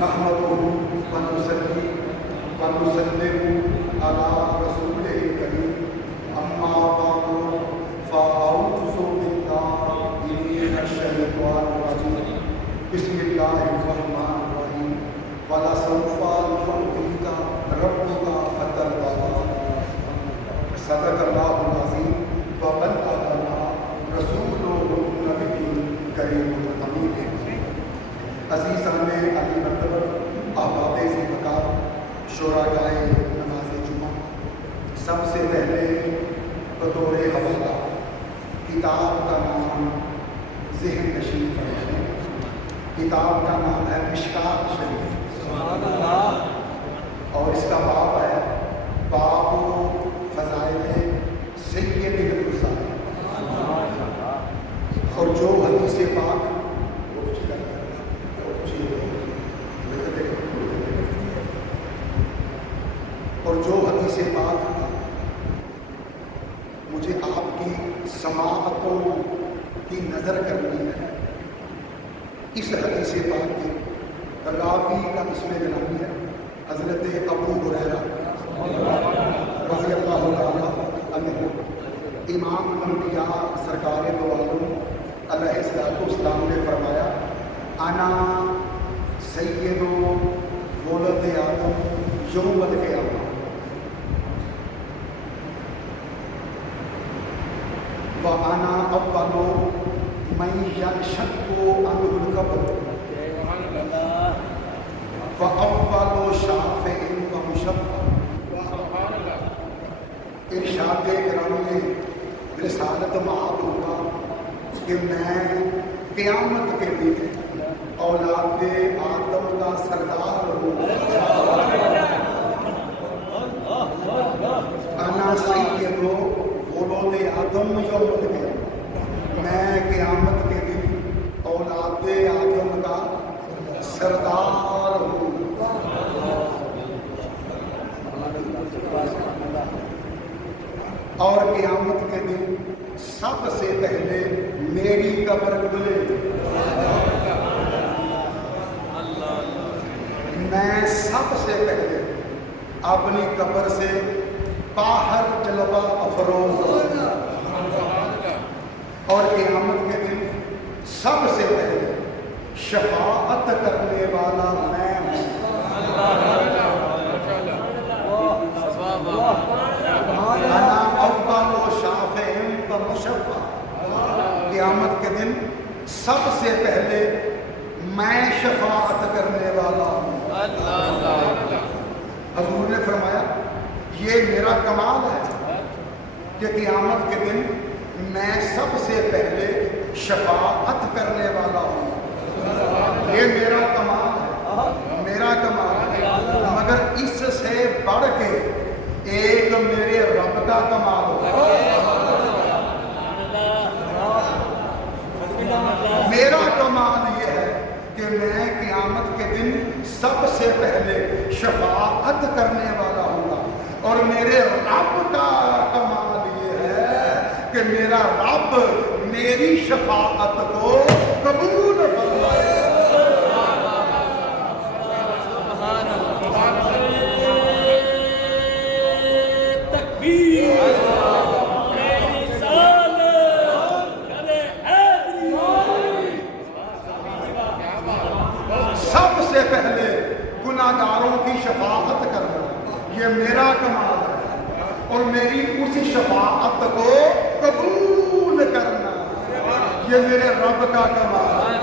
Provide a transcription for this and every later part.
نحمده ونصلي ونسلم على رسوله الكريم اما بعد فاعوذ بالله من الشيطان الرجيم بسم الله الرحمن الرحيم ولسوف يعطيك ربك فترضى صدق الله العظيم وبلغنا رسوله النبي الكريم الامين۔ عزیزان علی مرتبہ، احباب ذی وقار، شرکائے نماز جمعہ، سب سے پہلے بطور حوالہ کتاب کا نام ذہن نشین فرمائیں۔ کتاب کا نام ہے مشکات شریف، سبحان اللہ، اور اس کا باب ہے باب فضائل سید الرسل، اور جو حدیث پاک مجھے آپ کی سماعتوں کی نظر کرنی ہے، اس حدیث پاک کی راوی کا اسم گرامی ہے حضرت ابو ہریرہ رضی اللہ تعالیٰ عنہ۔ امام الانبیاء سرکار دو عالم علیہ السلام نے فرمایا انا سید ولد آدم یوم القیامہ وَأَنَا أَوَّلُ مَنْ يَنشَقُّ عَنْهُ الْقَبْرُ وَأَوَّلُ شَافِعٍ وَمُشَفَّعٍ۔ ارشاد گرامی رسالت معاد ہوگا کہ میں قیامت کے دن اولاد آدم کا سردار ہوں۔ انا سید ولد آدم یوم القیامہ، میں قیامت کے دن اولاد آدم کا سردار ہوں۔ اور قیامت کے دن سب سے پہلے میری قبر کھلے، میں سب سے پہلے اپنی قبر سے باہر جلوہ افروز ہوں، اور قیامت کے دن سب سے پہلے شفاعت کرنے والا میں ہوں۔ انا اول شافع و مشفع، قیامت کے دن سب سے پہلے میں شفاعت کرنے والا ہوں۔ حضور نے فرمایا یہ میرا کمال ہے کہ قیامت کے دن میں سب سے پہلے شفاعت کرنے والا ہوں۔ یہ میرا کمال ہے، میرا کمال ہے، مگر اس سے بڑھ کے ایک میرے رب کا کمال ہے۔ میرا کمال یہ ہے کہ میں قیامت کے دن سب سے پہلے شفاعت کرنے والا ہوں، اور میرے رب کا کمال یہ ہے کہ میرا رب میری شفاعت کو قبول فرمائے۔ سب سے پہلے گناہگاروں کی شفاعت کرنا یہ میرا کمال ہے، اور میری اسی شفاعت کو قبول کرنا یہ میرے رب کا کمال ہے۔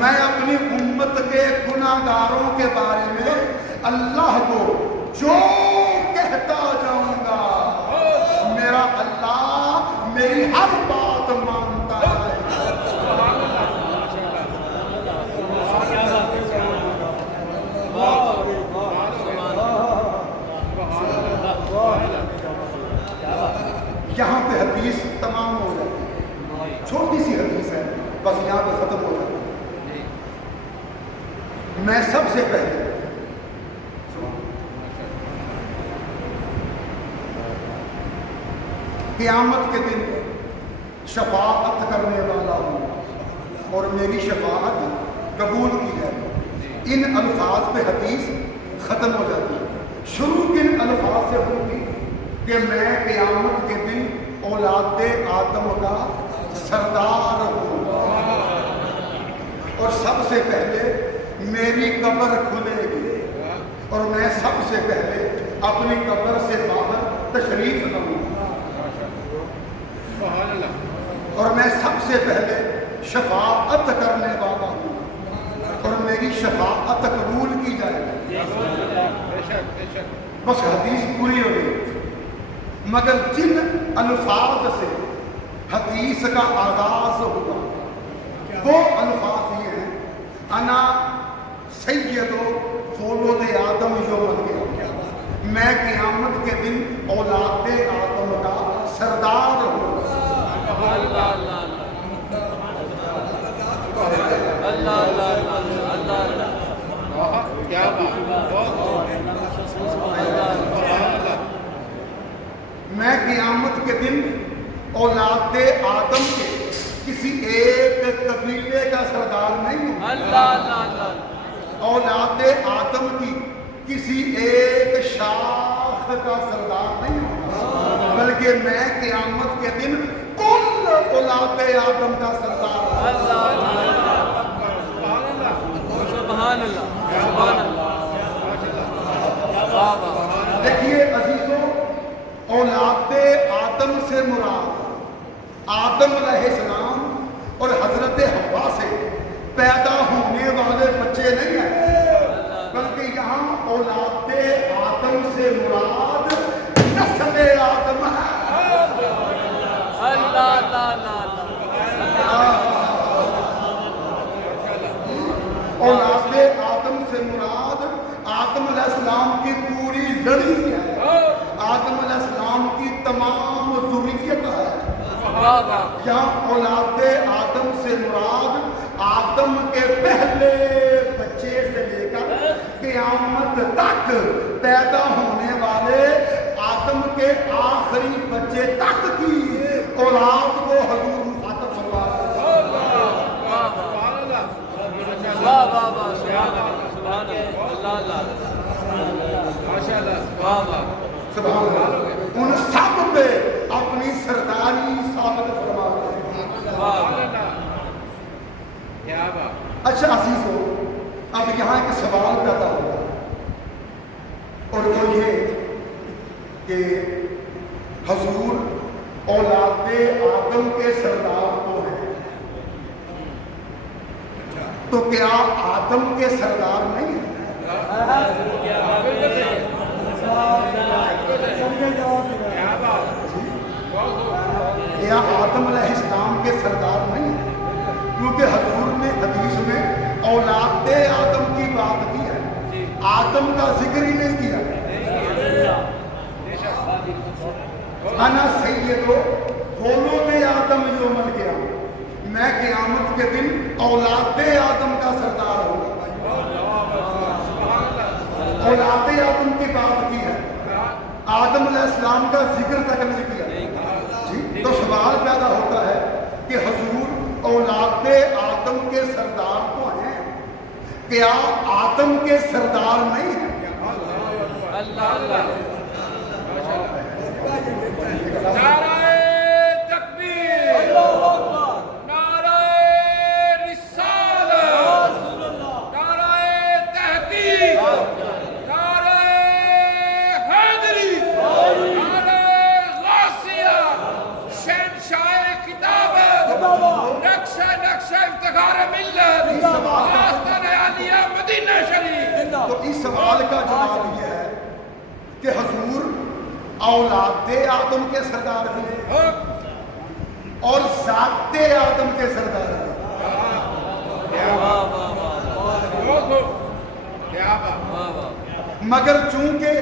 میں اپنی امت کے گناہگاروں کے بارے میں اللہ کو جو کہتا جاؤں گا، میرا اللہ میری ہر بات مانتا ہے۔ یہاں پہ حدیث تمام ہو جاتی ہے، چھوٹی سی حدیث ہے، بس یہاں پہ ختم ہو جاتی ہے۔ میں سب سے پہلے قیامت کے دن شفاعت کرنے والا ہوں، اور میری شفاعت قبول کی جائے. ان الفاظ پہ حدیث ختم ہو جاتی ہے. شروع کن الفاظ سے ہوتی کہ میں قیامت کے دن اولاد آدم کا سردار ہوں اور سب سے پہلے میری قبر کھلے گی اور میں سب سے پہلے اپنی قبر سے باہر تشریف لوں اور میں سب سے پہلے شفاعت کرنے والا ہوں اور میری شفاعت قبول کی جائے گی. بس حدیث پوری ہو گئی. مگر جن الفاظ سے حدیث کا آغاز ہوا وہ الفاظ یہ ہیں انا سید ولد آدم یوم القیامہ. میں قیامت کے دن اولاد آدم کا سردار ہوں. میں قیامت کے دن اولاد آدم کے کسی ایک قبیلے کا سردار نہیں ہوں. اولاد آدم کی کسی ایک شاخ کا سردار نہیں ہوں بلکہ میں قیامت کے دن کل اولاد آدم کا سردار ہوں. سبحان اللہ. دیکھیے عزیزوں، اولاد آدم سے مراد آدم علیہ السلام اور حضرت حوا سے پیدا ہونے والے بچے نہیں ہیں بلکہ یہاں اولاد آدم سے مراد نسل آدم ہے. اولاد آدم سے مراد آدم علیہ السلام کی پوری لڑی ہے. آدم علیہ السلام کی تمام ذریت ہے. یہاں اولاد آدم سے مراد آدم کے پہلے بچے سے لے کر قیامت تک پیدا ہونے والے آدم کے آخری بچے تک کی اولاد کو حضور مخاطب فرما سبحان اللہ. ان سب پہ اپنی سرداری ثابت فرما رہے ہیں. اچھا عزیزو، اب یہاں ایک سوال پیدا ہوگا اور وہ یہ کہ حضور اولاد آدم کے سردار تو ہیں تو کیا آدم کے سردار نہیں ہیں؟ کیا آدم علیہ السلام کے سردار نہیں ہیں؟ کیونکہ حضور نے حدیث میں اولاد آدم کی بات کی ہے، آدم کا ذکر ہی نہیں کیا. انا سید ولد آدم یوم القیامہ. میں قیامت کے دن اولاد آدم کا سردار ہوں. اولاد آدم کی بات کی ہے، آدم علیہ السلام کا ذکر تک نہیں کیا. جی تو سوال پیدا ہوتا ہے کہ حضور اولاد آدم کے سردار تو ہیں، کیا آدم کے سردار نہیں ہیں؟ نعرہ تکبیر، نعرہ رسالت، نعرہ تحقیق، نعرہ حیدری، نعرہ غوثیہ، شہنشاہ کتابت، نقشہ افتخار ملت، آستانِ عالیہ مدینہ شریف. تو اس سوال کا جواب یہ ہے کہ حضور اولاد آدم کے سردار ہیں اور ذات آدم کے سردار ہیں. مگر چونکہ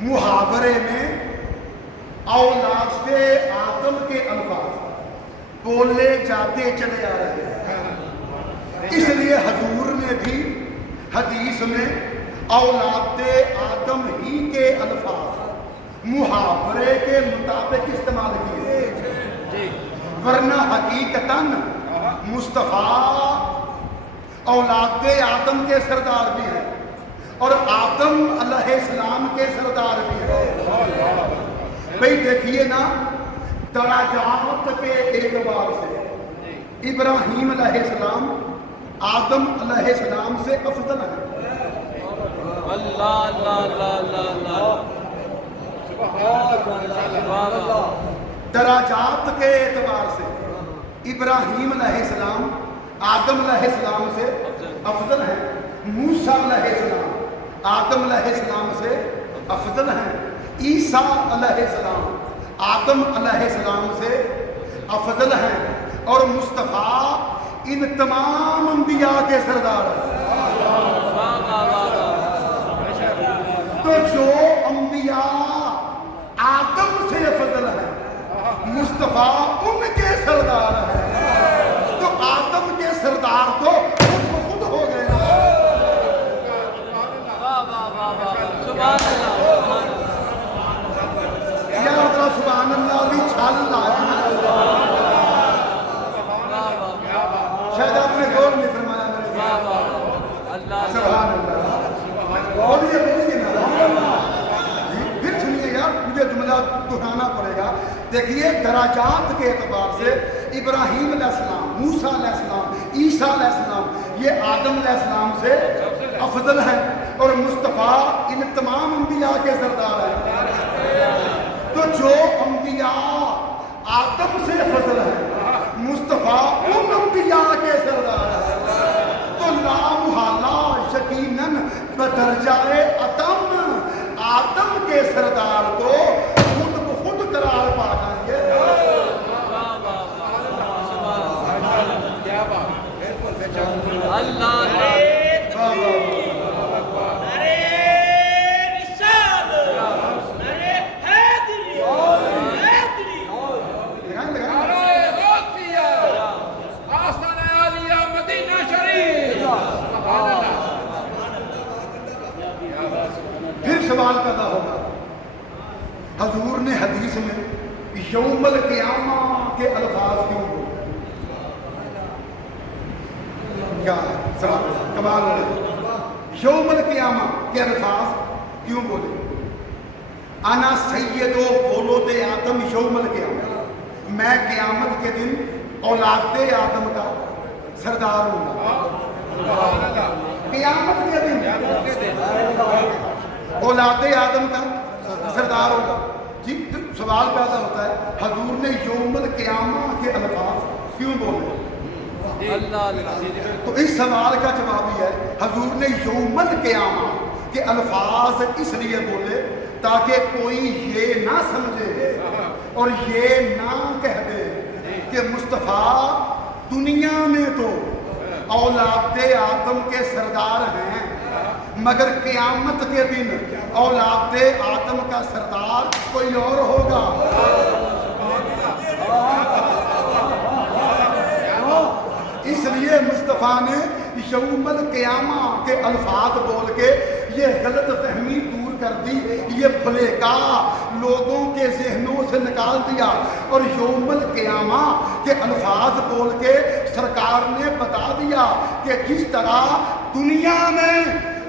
محاورے میں اولاد آدم کے الفاظ بولے جاتے چلے آ رہے ہیں، اس لیے حضور نے بھی حدیث میں اولاد آدم ہی کے الفاظ محاورے کے مطابق استعمال کیے. ورنہ حقیقتاً مصطفیٰ اولاد آدم کے سردار بھی ہیں اور آدم علیہ السلام کے سردار بھی ہیں. بھئی دیکھیے نا درجات کے اعتبار سے ابراہیم علیہ السلام آدم علیہ السلام سے افضل ہے. اللہ اللہ اللہ اللہ اللہ. درجات کے اعتبار سے ابراہیم علیہ السلام آدم علیہ السلام سے افضل ہیں. موسیٰ علیہ السلام آدم علیہ السلام سے افضل ہیں. عیسیٰ علیہ السلام آدم علیہ السلام سے افضل ہیں. اور مصطفیٰ ان تمام انبیاء کے سردار ہیں. تو جو انبیاء آدم سے افضل ہیں مصطفیٰ ان کے سردار ہیں. تو آدم کے سردار تو خود بخود ہو گئے نا. یا ذرا سبحان اللہ بھی چھال لایا. شاید آپ نے غور نہیں فرمایا میرے ساتھ. سبحان اللہ. بولیے بولیے نا. پھر سنیے گا مجھے جملہ دہرانا پڑے گا. دیکھیے درجات کے اعتبار سے ابراہیم علیہ السلام موسیٰ علیہ السلام عیسیٰ علیہ السلام یہ آدم علیہ السلام سے افضل ہیں اور مصطفیٰ ان تمام انبیاء کے سردار ہیں. تو جو انبیاء آدم سے افضل ہیں مصطفیٰ ان انبیاء کے سردار ہیں. تو لا محالہ یقیناً بدرجہ آدم کے سردار کو خود بخود قرار پا جائیں گے. پھر سوال پیدا ہوگا حضور نے حدیث میں یوم القیامہ کے الفاظ کیوں بولے؟ کیا سوال کمال ہے. یوم القیامہ کے الفاظ کیوں بولے؟ انا سید و ولد آدم یوم القیامہ. میں قیامت کے دن اولاد آدم کا سردار ہوں گا. قیامت کے دن اولاد آدم کا سردار ہوگا. جی سوال پیدا ہوتا ہے حضور نے یوم القیامہ کے الفاظ کیوں بولے؟ تو اس سوال کا جواب یہ ہے حضور نے یوم القیامہ کے الفاظ اس لیے بولے تاکہ کوئی یہ نہ سمجھے اور یہ نہ کہہ دے کہ مصطفیٰ دنیا میں تو اولاد آدم کے سردار ہیں مگر قیامت کے دن اولاد آدم کا سردار کوئی اور ہوگا. اس لیے مصطفیٰ نے یوم القیامہ کے الفاظ بول کے یہ غلط فہمی دور کر دی, یہ بھلیکا لوگوں کے ذہنوں سے نکال دیا اور یوم القیامہ کے الفاظ بول کے سرکار نے بتا دیا کہ جس طرح دنیا میں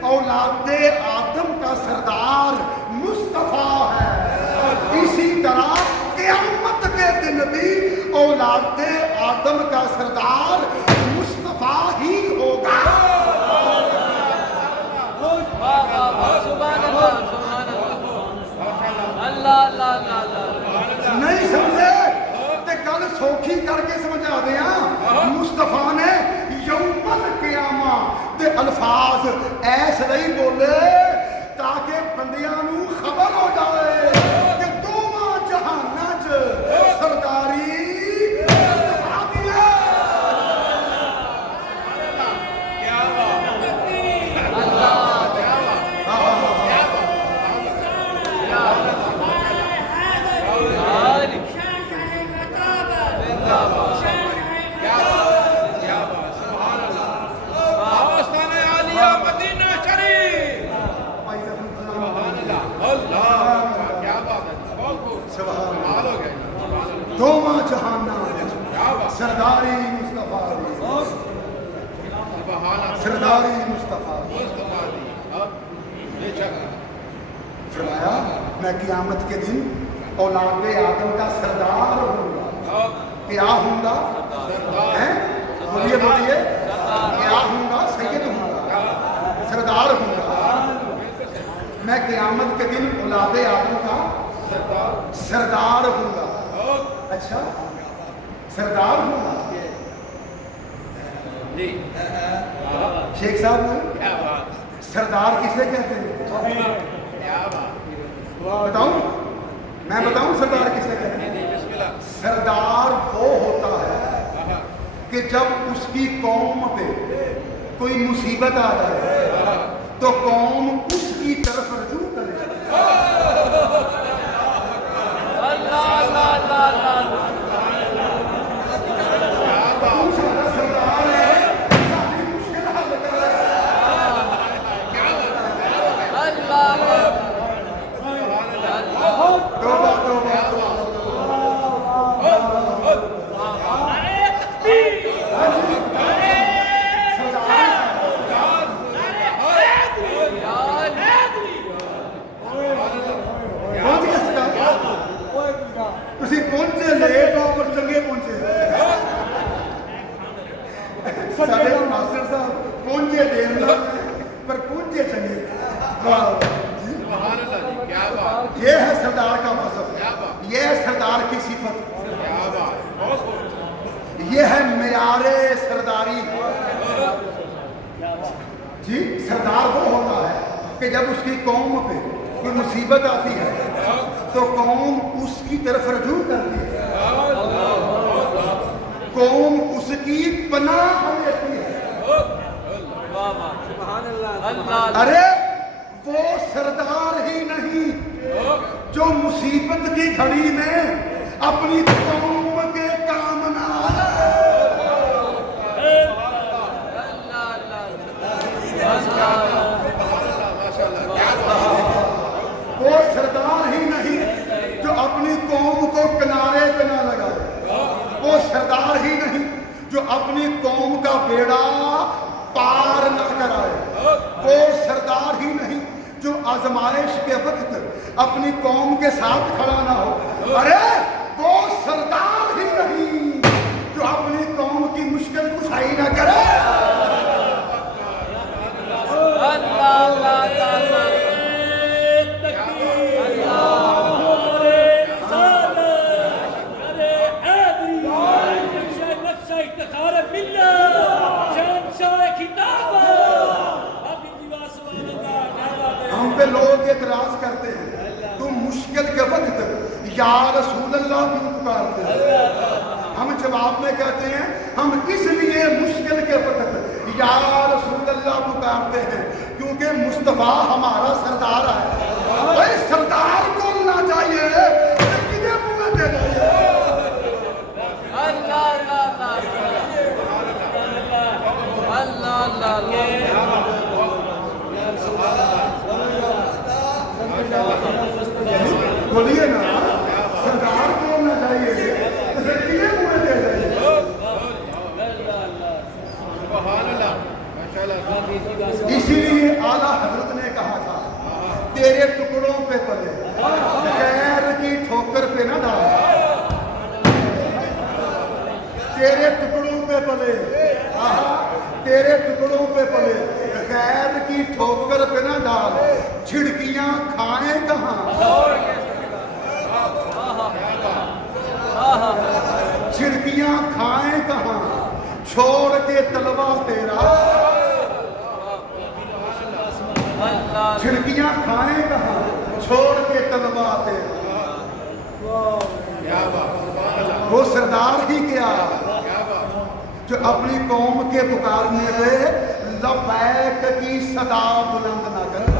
اولاد آدم کا سردار مصطفیٰ ہے اسی طرح قیامت کے دن بھی اولاد آدم کا سردار مصطفیٰ ہی ہوگا. نہیں سمجھے تے گل سوکھی کر کے سمجھا دیا. مصطفیٰ نے یوم القیامہ دے الفاظ ایسے نہیں بولے تاکہ بندیاں نو خبر ہو جائے کہ دوواں جہاناں چ سرداری مصطفیٰ دی ہے. سرداری مصطفیٰ فرمایا میں قیامت کے دن اولاد آدم کا سردار ہوں گا. کیا ہوں گا؟ بولیے بولیے. کیا ہوں گا؟ سید ہوں گا, سردار ہوں گا. میں قیامت کے دن اولاد آدم کا سردار ہوں گا. اچھا سردار ہوں گا. شیخ صاحب سردار کسے کہتے ہیں؟ بتاؤں میں بتاؤں سردار کسے کہتے ہیں؟ سردار وہ ہوتا ہے کہ جب اس کی قوم پہ کوئی مصیبت آ جائے تو قوم اس کی طرف رجوع کرے. پہنچے لیٹ ہو پر چنگے پہنچے. سارے ماسٹر صاحب پہنچے دیر پر پہنچے چنگے. یہ ہے سردار کا وصف, یہ ہے سردار کی صفت, یہ ہے معیار سرداری. جی سردار وہ ہوتا ہے کہ جب اس کی قوم پہ کوئی مصیبت آتی ہے تو قوم اس کی طرف رجوع کرتی ہے, قوم اس کی پناہ لیتی ہے. ارے وہ سردار ہی نہیں جو مصیبت کی گھڑی میں اپنی قوم کے کام نہ آئے. وہ سردار ہی نہیں جو اپنی قوم کو کنارے پہ نہ لگائے, وہ سردار ہی نہیں جو اپنی قوم کا بیڑا پار نہ کرائے, وہ سردار ہی نہیں جو آزمائش کے وقت اپنی قوم کے ساتھ کھڑا نہ ہو. ارے وہ سردار ہی نہیں جو اپنی قوم کی مشکل کشائی نہ کرے. ہم پہ لوگ اعتراض کرتے ہیں تم مشکل کے وقت یا رسول اللہ کیوں پکارتے ہیں. ہم جواب میں کہتے ہیں ہم اس لیے مشکل کے وقت یا رسول اللہ پکارتے ہیں کیونکہ مصطفیٰ ہمارا سردار ہے. بھائی سردار کو نہ چاہیے کتنے منہ دے دائیے. بولیے نا سردار کو نہ چاہیے کتنے منہ دے دائیے. اسی لیے اعلیٰ حضرت نے کہا تھا تیرے ٹکڑوں پہ پلے غیر کی ٹھوکر پہ نہ ڈال. تیرے ٹکڑوں پہ پلے, تیرے ٹکڑوں پہ پلے غیر کی ٹھوکر پہ نہ ڈال. جھڑکیاں کھائیں کہاں, جھڑکیاں کھائیں کہاں, چھوڑ کے تلوا تیرا. جھڑکیاں کھائیں کہاں, چھوڑ کے تلوا تیرا. وہ سردار ہی کیا جو اپنی قوم کے پکارنے پہ لبیک کی صدا بلند نہ کرے.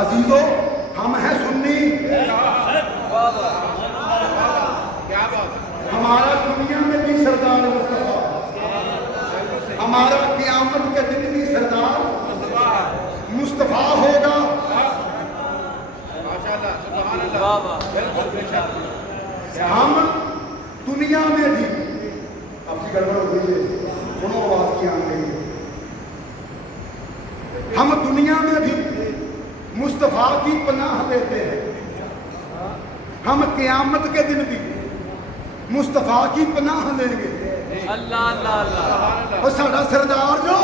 عزیزو ہم ہیں سنی, ہمارا دنیا میں بھی سردار مصطفیٰ, ہمارا قیامت کے دن بھی سردار مصطفیٰ ہوگا. واہ واہ ہم دنیا میں بھی اب کی گڑبڑ ہو گئی ہے سنو آواز کی آن گئی. ہم دنیا میں بھی مصطفیٰ کی پناہ لیتے ہیں. ہم قیامت کے دن بھی مصطفیٰ کی پناہ لیں گے. اللہ اللہ اللہ اور ساڑھا سردار جو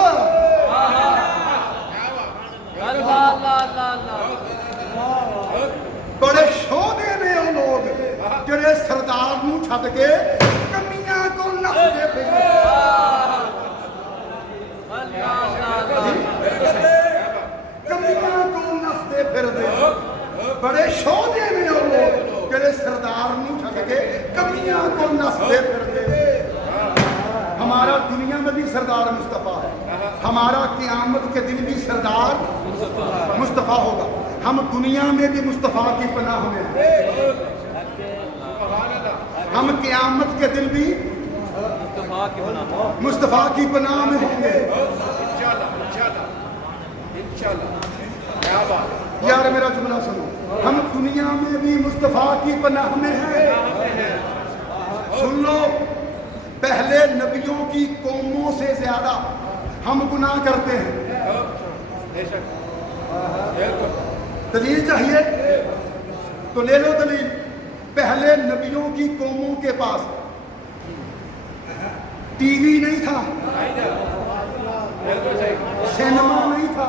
اللہ اللہ اللہ بڑے شو دینے ہو لوگ جڑے سردار نو چھٹ کے کمیاں کو نفدے پہ کمیاں کو نفدے پھر دے. بڑے شو دینے ہو لوگ جڑے سردار نو چھٹ کے کمیاں کو نفدے پھر دے. ہمارا دنیا میں بھی سردار مصطفیٰ ہے. ہمارا قیامت کے دن بھی سردار مصطفیٰ ہوگا. ہم دنیا میں بھی مصطفیٰ کی پناہ میں ہیں. ہم قیامت کے دن بھی مصطفیٰ کی بنا مصطفیٰ کی پناہ میں ہوں گے. یار میرا جملہ سنو. ہم دنیا میں بھی مصطفیٰ کی پناہ میں ہیں. سن لو پہلے نبیوں کی قوموں سے زیادہ ہم گناہ کرتے ہیں. دلیل چاہیے تو لے لو دلیل. پہلے نبیوں کی قوموں کے پاس ٹی وی نہیں تھا, سینما نہیں تھا,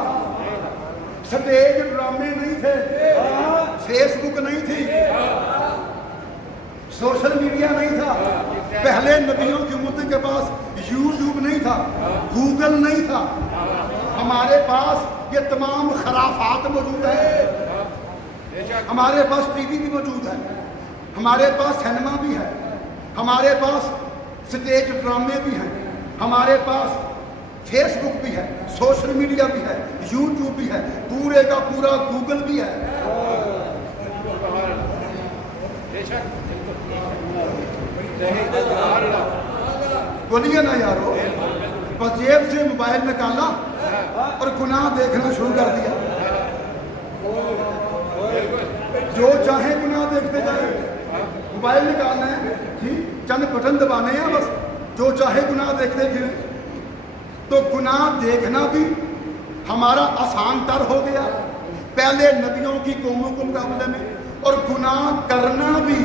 سٹیج ڈرامے نہیں تھے, فیس بک نہیں تھی, سوشل میڈیا نہیں تھا. پہلے نبیوں کی امت کے پاس یوٹیوب نہیں تھا, گوگل نہیں تھا. ہمارے پاس یہ تمام خرافات موجود ہیں. ہمارے پاس ٹی وی بھی موجود ہے, ہمارے پاس سینما بھی ہے, ہمارے پاس سٹیج ڈرامے بھی ہیں, ہمارے پاس فیس بک بھی ہے, سوشل میڈیا بھی ہے, یوٹیوب بھی ہے, پورے کا پورا گوگل بھی ہے. بولیے نا یارو. بس جیب سے موبائل نکالا اور گناہ دیکھنا شروع کر دیا. جو چاہے گناہ دیکھتے جائیں. موبائل نکالنا ہے جی, چند بٹن دبانے ہیں بس, جو چاہے گناہ دیکھتے پھریں. تو گناہ دیکھنا بھی ہمارا آسان تر ہو گیا پہلے نبیوں کی قوموں کے مقابلے میں, اور گناہ کرنا بھی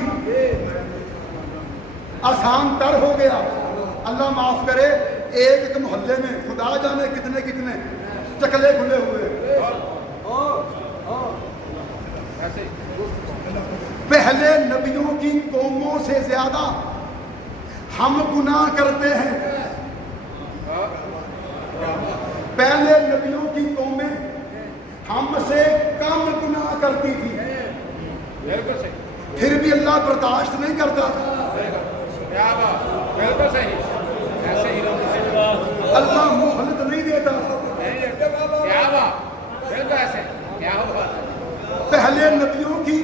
آسان تر ہو گیا. اللہ معاف کرے, ایک محلے میں خدا جانے کتنے کتنے چکلے کھلے ہوئے. پہلے نبیوں کی قوموں سے زیادہ ہم گناہ کرتے ہیں. پہلے نبیوں کی قومیں ہم سے کم گناہ کرتی تھی, پھر بھی اللہ برداشت نہیں کرتا تھا. اللہ مہلت نہیں دیتا تھا. پہلے نبیوں کی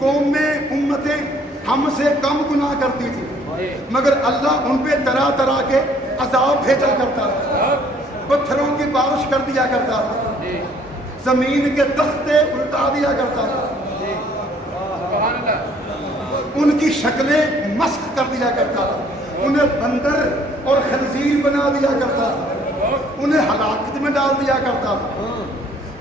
قومیں امتیں ہم سے کم گناہ کرتی تھی, مگر اللہ ان پہ طرح طرح کے عذاب بھیجا کرتا تھا. پتھروں کی بارش کر دیا کرتا تھا, زمین کے تختے الٹا دیا کرتا تھا, ان کی شکلیں مسخ کر دیا کرتا تھا, انہیں بندر اور خنزیر بنا دیا کرتا تھا, انہیں ہلاکت میں ڈال دیا کرتا تھا,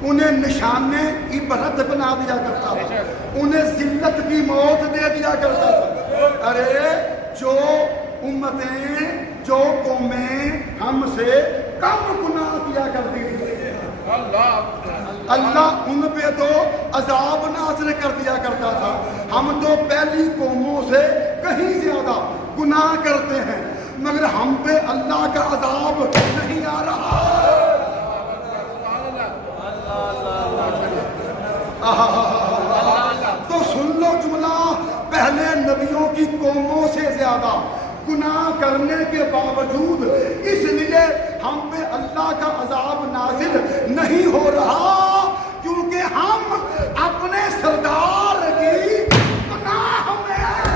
انہیں نشانے عبرت بنا دیا کرتا تھا, انہیں ذلت کی موت دے دیا کرتا تھا. ارے جو امتیں, جو قومیں ہم سے کم گناہ کیا کرتی تھی, اللہ ان پہ تو عذاب نازل کر دیا کرتا تھا. ہم تو پہلی قوموں سے کہیں زیادہ گناہ کرتے ہیں, مگر ہم پہ اللہ کا عذاب نہیں آ رہا. تو سن لو جملہ, پہلے نبیوں کی قوموں سے زیادہ گناہ کرنے کے باوجود اس لیے ہم پہ اللہ کا عذاب نازل نہیں ہو رہا کیونکہ ہم اپنے سردار کی پناہ میں ہیں.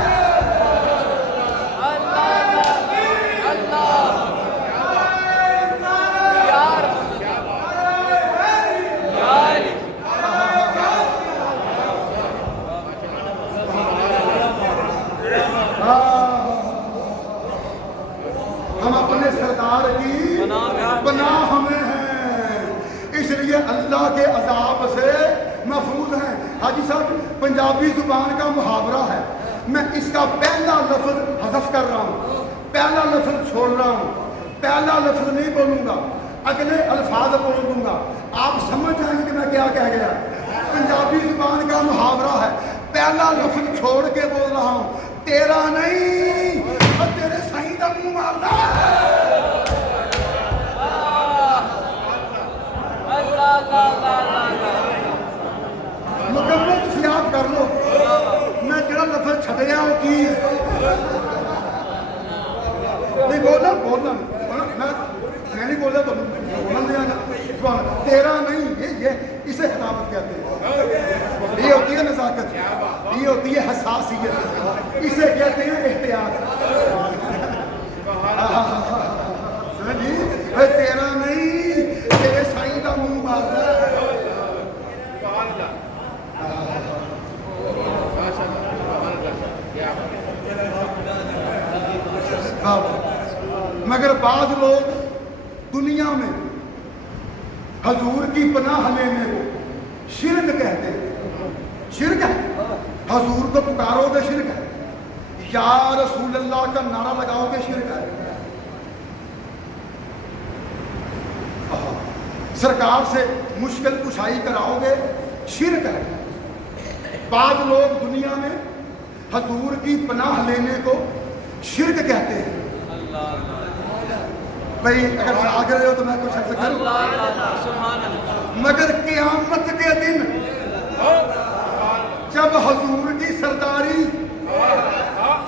اللہ کے عذاب سے محفوظ ہیں۔ حاجی صاحب پنجابی زبان کا محاورہ ہے، میں اس کا پہلا لفظ حذف کر رہا ہوں، پہلا لفظ چھوڑ رہا ہوں، پہلا لفظ نہیں بولوں گا، اگلے الفاظ بول دوں گا، آپ سمجھ جائیں گے کہ میں کیا کہہ گیا۔ پنجابی زبان کا محاورہ ہے، پہلا لفظ چھوڑ کے بول رہا ہوں، تیرا نہیں اور تیرے سائیں کا منہ مارنا ہے۔ مکمل تسی یاد کر لو، میں جڑا لفظ چھڈیا وہ کی ہے، نہیں بولنا بولنا میں نہیں بولا تو بولنا دیا گا، تیرا نہیں، یہ اسے خطابت کہتے ہیں، یہ ہوتی ہے نزاکت، یہ ہوتی ہے حساسیت، اسے کہتے ہیں احتیاط۔ جی تیرا نہیں تیرے سائیں کا منہ مارنا ہے۔ مگر بعض لوگ دنیا میں حضور کی پناہ لینے کو شرک کہتے ہیں، شرک ہے، حضور کو پکارو گے شرک ہے، یا رسول اللہ کا نعرہ لگاؤ گے شرک ہے، سرکار سے مشکل کشائی کراؤ گے شرک ہے۔ بعض لوگ دنیا میں حضور کی پناہ لینے کو شرک کہتے ہیں۔ بھائی اگر جاگ رہے ہو تو میں کچھ عرض کروں، مگر قیامت کے دن جب حضور کی سرداری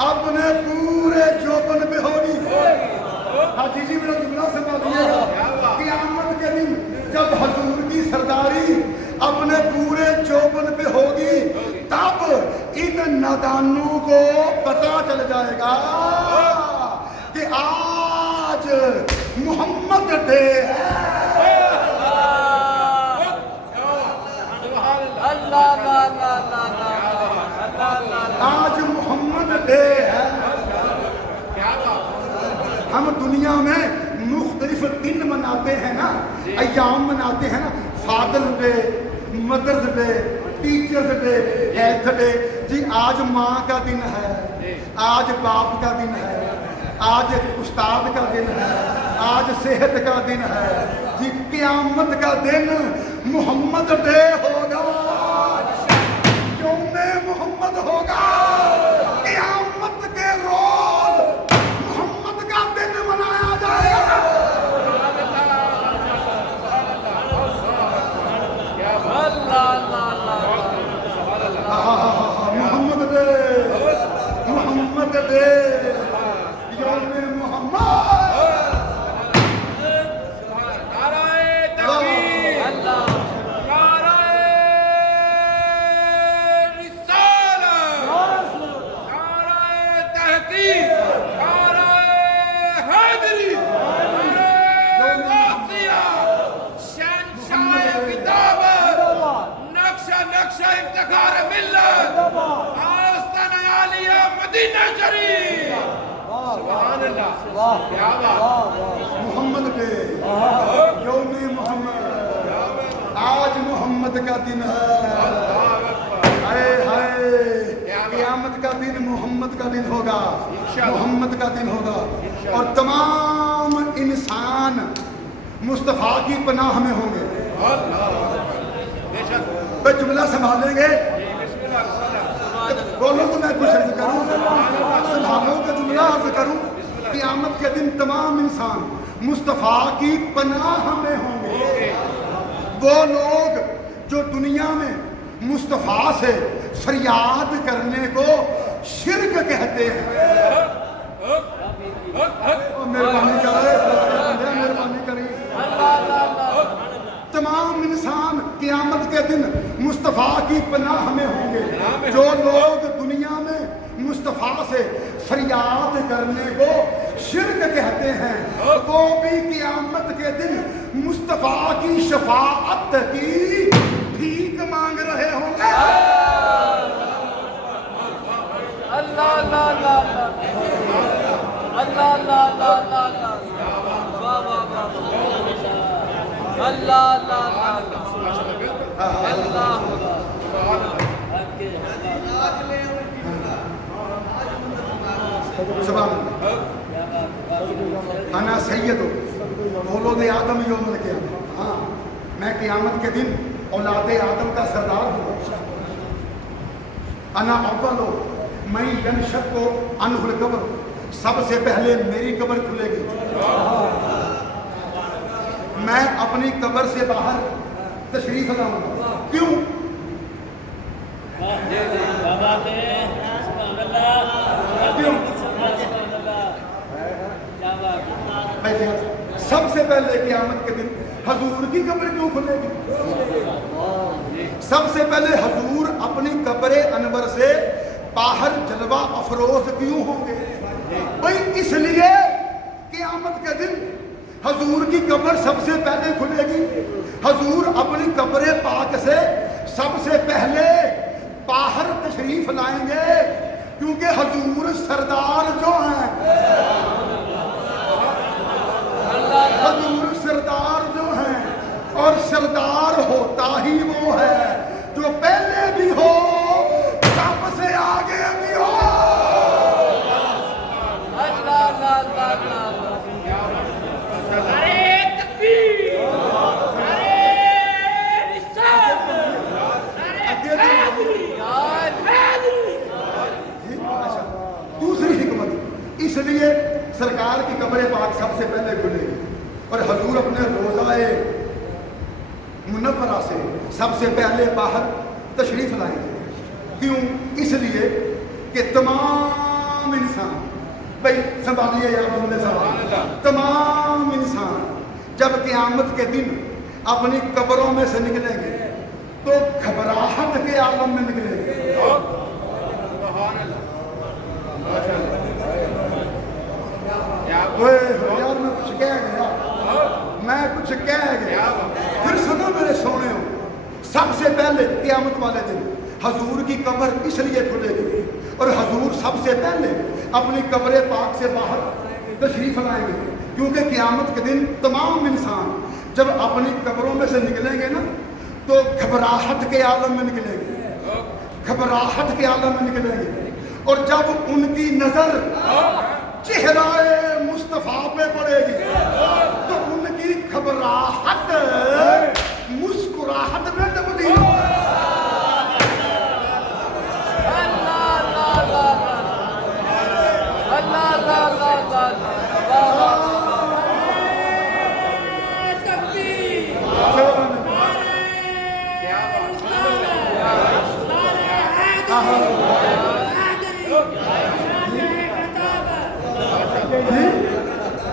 اپنے پورے جوبن پہ ہوگی، حاجی جی میرا جملہ سنبھالیے گا، قیامت کے دن جب حضور کی سرداری اپنے پورے جوبن پہ ہوگی، تب ان نادانوں کو پتہ چل جائے گا کہ آج محمد ڈے ہے۔ آج محمد ڈے ہے۔ ہم دنیا میں مختلف دن مناتے ہیں نا، ایام مناتے ہیں نا، father day, mothers day, teachers day, health day, جی آج ماں کا دن ہے، آج باپ کا دن ہے، آج استاد کا دن ہے، آج صحت کا دن ہے، جی قیامت کا دن محمد ڈے ہوگا، یوم محمد ہوگا، قیامت کے روز محمد کا دن منایا جائے گا۔ محمد دے، محمد دے، یوم محمد۔ محمد پہ یوم محمد، آج محمد کا دن ہے، ہائے ہائے قیامت کا دن محمد کا دن ہوگا، محمد کا دن ہوگا، اور تمام انسان مصطفیٰ کی پناہ میں ہوں گے۔ میں جملہ سنبھالیں گے، بولو تو میں کچھ عرض کروں، سنبھالو تو جملہ عرض کروں۔ قیامت کے دن تمام انسان مصطفیٰ کی پناہ میں ہوں گے۔ وہ لوگ جو دنیا میں مصطفیٰ سے فریاد کرنے کو شرک کہتے ہیں، مہربانی کرے، مہربانی کریں، تمام انسان قیامت کے دن مصطفیٰ کی پناہ میں ہوں گے۔ جو لوگ دنیا میں مصطفیٰ سے فریاد کرنے کو شرک کہتے ہیں، وہ بھی قیامت کے دن مصطفیٰ کی شفاعت کی بھیک مانگ رہے ہوں گے۔ اللہ اللہ اللہ اللہ اللہ اللہ اللہ اللہ اللہ اللہ سبحان اللہ. انا سید اولاد آدم یوم القیامہ. ہاں میں قیامت کے دن اولاد آدم کا سردار ہوں. انا اول میں ینشق عنہ القبر. سب سے پہلے میری قبر کھلے گی. میں اپنی قبر سے باہر تشریف لاؤں گا. کیوں؟ سب سے پہلے قیامت کے دن حضور کی قبر کیوں کھلے گی؟ سب سے پہلے حضور اپنی قبر انور سے باہر جلوہ افروز کیوں ہوں گے؟ بھائی اس لیے قیامت کے دن حضور کی قبر سب سے پہلے کھلے گی. حضور اپنی قبر پاک سے سب سے پہلے باہر تشریف لائیں گے کیونکہ حضور سردار جو ہیں، حضور سردار جو ہیں، اور سردار ہوتا ہی وہ ہے جو پہلے بھی ہو سب سے آگے بھی ہو. دوسری حکمت اس لیے سرکار کی قبر پاک سب سے پہلے کھلے گی اور حضور اپنے روضہ منورہ سے سب سے پہلے باہر تشریف لائیں گے. کیوں؟ اس لیے کہ تمام انسان، بھائی سنبھالیے یار جملے سوال، تمام انسان جب قیامت کے دن اپنی قبروں میں سے نکلیں گے تو گھبراہٹ کے عالم میں نکلیں گے. یار میں کچھ کہہ گیا، پھر سنو میرے سونے ہو. سب سے پہلے قیامت والے دن حضور کی قبر اس لیے کھلے گی اور حضور سب سے پہلے اپنی قبر پاک سے باہر تشریف لائیں گے کیونکہ قیامت کے دن تمام انسان جب اپنی قبروں میں سے نکلیں گے نا تو گھبراہٹ کے عالم میں نکلیں گے، گھبراہٹ کے عالم میں نکلیں گے. اور جب ان کی نظر چہرہ مصطفیٰ پہ پڑے گی تو ان کی گھبراہٹ مسکراہٹ میں تبدیل ہو جائے گی.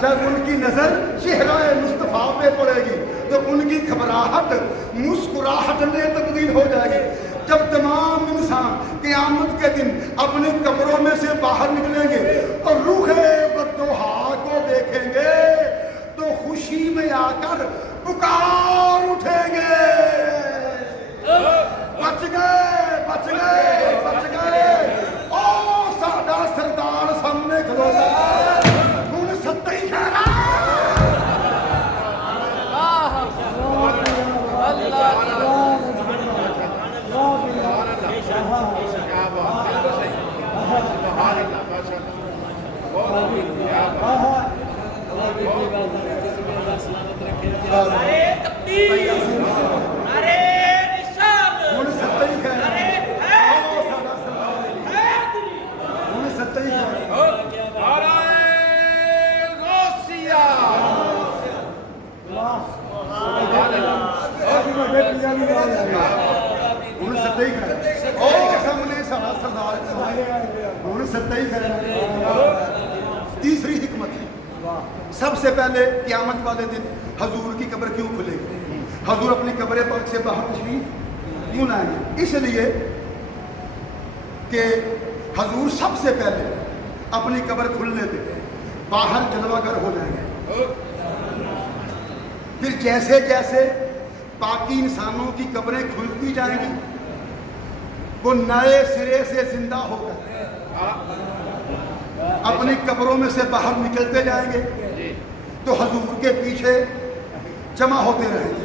جب ان کی نظر چہرہ مصطفیٰ پہ پڑے گی تو ان کی گھبراہٹ مسکراہٹ میں تبدیل ہو جائے گی. جب تمام انسان قیامت کے دن اپنی قبروں میں سے باہر نکلیں گے اور روح بدوحا کو دیکھیں گے تو خوشی میں آ کر پکار اٹھیں گے، بچ گئے بچ گئے بچ گئے. او ساڈا سردار سامنے کھلوتا ہے، ہن ستے ہی کہنا تیسری حکمت ہے. سب سے پہلے قیامت والے دن حضور کی قبر کیوں کھلے گی؟ حضور اپنی قبر پاک سے باہر تشریف کیوں لائیں گے؟ اس لیے کہ حضور سب سے پہلے اپنی قبر کھلنے پہ باہر جلوہ گر ہو جائیں گے. پھر جیسے جیسے باقی انسانوں کی قبریں کھلتی جائیں گی وہ نئے سرے سے زندہ ہو کر اپنی قبروں میں سے باہر نکلتے جائیں گے تو حضور کے پیچھے جمع ہوتے رہیں گے.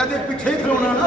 ਇਹਦੇ ਪਿੱਛੇ ਹੀ ਖਲੋਣਾ ਨਾ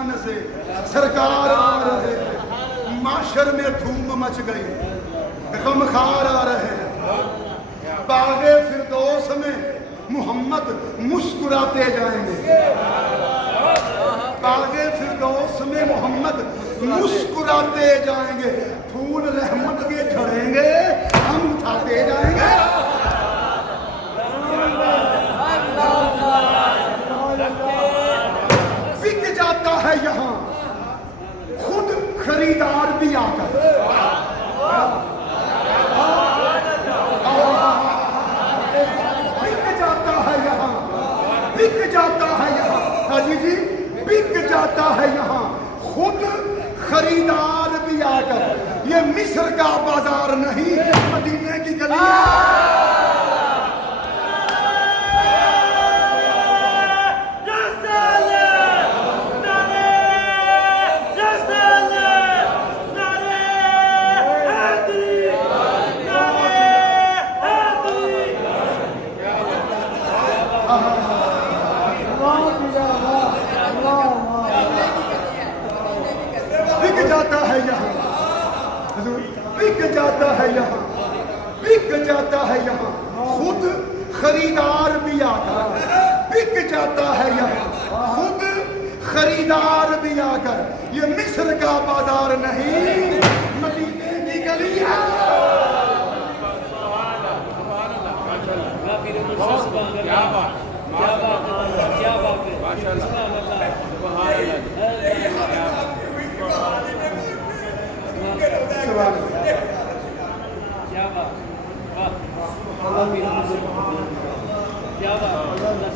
آسمان سے سرکار آ رہے ہیں، معاشر میں دھوم مچ گئی، غمخوار آ رہے ہیں، باغ فردوس میں محمد مسکراتے جائیں گے، باغ فردوس میں محمد مسکراتے جائیں گے، پھول رحمت کے جھڑیں گے، ہم اٹھاتے جائیں گے۔ بک جاتا ہے یہاں خود خریدار بھی آ کر، بک جاتا ہے یہاں، بک جاتا ہے یہاں، حاجی جی بک جاتا ہے یہاں خود خریدار بھی آ کر۔ یہ مصر کا بازار نہیں، مدینے کی گلی ہے۔ بک جاتا ہے یہاں، بک جاتا ہے یہاں، بک جاتا ہے یہاں خود خریدار بھی آ کر، بک جاتا ہے یہاں خود خریدار بھی آ کر۔ یہ مصر کا بازار نہیں، مدینے کی گلی ہے۔ کیا بات کیا بات ہے، ماشاءاللہ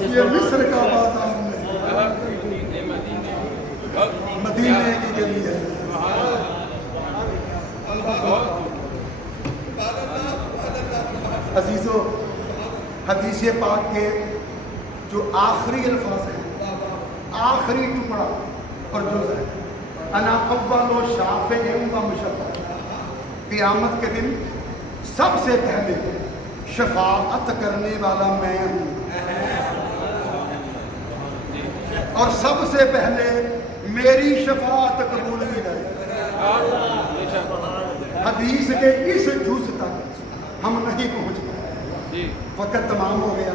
یہ مصر کا بازار نہیں، مدینے کی گلی ہے۔ عزیزو، حدیث پاک کے جو آخری الفاظ ہیں، آخری ٹکڑا اور جز ہے، انا اول و شافع و مشفع، قیامت کے دن سب سے پہلے شفاعت کرنے والا میں ہوں، اور سب سے پہلے میری شفاعت قبول کی جائے۔ حدیث کے اس جز تک ہم نہیں پہنچ پائے، وقت تمام ہو گیا۔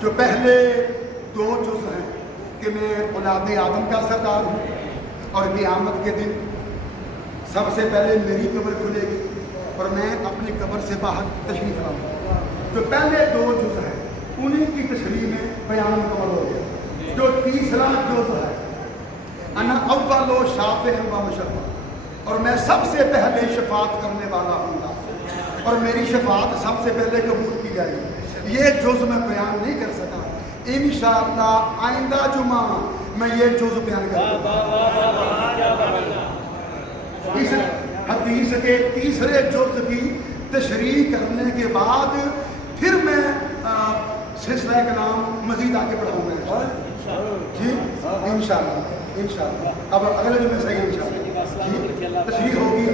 جو پہلے دو جز ہیں کہ میں اولاد آدم کا سردار ہوں، اور قیامت کے دن سب سے پہلے میری قبر کھلے گی اور میں اپنی قبر سے باہر تشریف لاؤں گا۔ جو پہلے دو جز ہیں انہیں کی تشریح میں بیان مکمل ہو گیا۔ جو تیسرا جز ہے، انا اول و شافع و مشفع، اور میں سب سے پہلے شفاعت کرنے والا ہوں گا، اور میری شفاعت سب سے پہلے قبول کی جائے گی۔ یہ جز میں بیان نہیں کر سکا، انشاءاللہ آئندہ جمعہ میں یہ جز بیان کروں گا۔ اس حدیث کے تیسرے جز کی تشریح کرنے کے بعد پھر میں سلسلہ کلام مزید آگے بڑھاؤں گا جی، انشاءاللہ۔ اب اگلے جمعے سے انشاءاللہ جی تشریح ہوگی۔